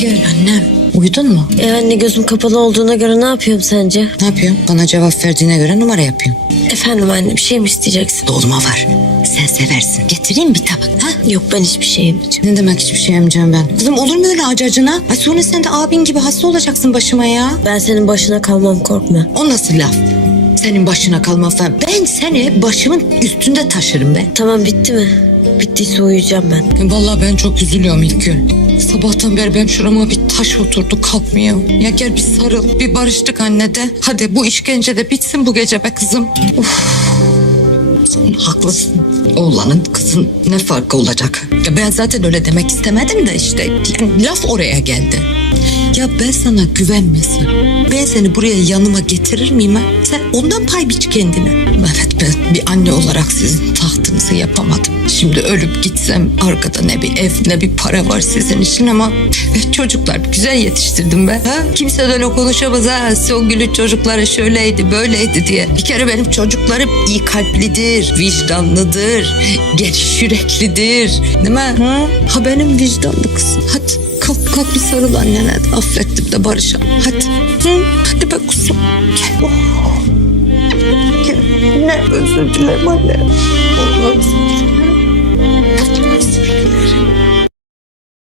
Gel annem. Uyudun mu? E anne gözüm kapalı olduğuna göre ne yapıyorum sence? Ne yapıyorsun? Bana cevap verdiğine göre numara yapıyorsun. Efendim anne bir şey mi isteyeceksin? Dolma var. Sen seversin. Getireyim bir tabak. Ha? Yok ben hiçbir şey yemeyeceğim. Ne demek hiçbir şey yemeyeceğim ben? Kızım olur mu öyle acacına? Ay sonra sen de abin gibi hasta olacaksın başıma ya. Ben senin başına kalmam korkma. O nasıl laf? Senin başına kalma falan. Ben seni başımın üstünde taşırım ben. Tamam bitti mi? Bittiyse uyuyacağım ben. Vallahi ben çok üzülüyorum İlkgül. Sabahtan beri benim şurama bir taş oturdu kalkmıyor. Ya gel bir sarıl bir barıştık anne de. Hadi bu işkence de bitsin bu gece be kızım. Uf. Sen haklısın. Oğlanın kızın ne farkı olacak? Ya ben zaten öyle demek istemedim de işte. Yani laf oraya geldi. Ya ben sana güvenmesem, ben seni buraya yanıma getirir miyim ha? Sen ondan pay biç kendine. Evet anne olarak sizin tahtınızı yapamadım. Şimdi ölüp gitsem arkada ne bir ev ne bir para var sizin için ama eh, çocuklar güzel yetiştirdim ben. Ha? Kimse de öyle konuşamaz ha. Songül'ün çocukları şöyleydi böyleydi diye. Bir kere benim çocuklarım iyi kalplidir, vicdanlıdır, geniş yüreklidir. Değil mi? Ha, ha benim vicdanlı kızım. Hadi Kalk kalk bir sarıl annene. Affettim de barışalım. Hadi. Hı? Hadi be kuzum. Gel. Oh. Gel. Ne özür dilerim anne. Oh, özür dilerim. Özür dilerim.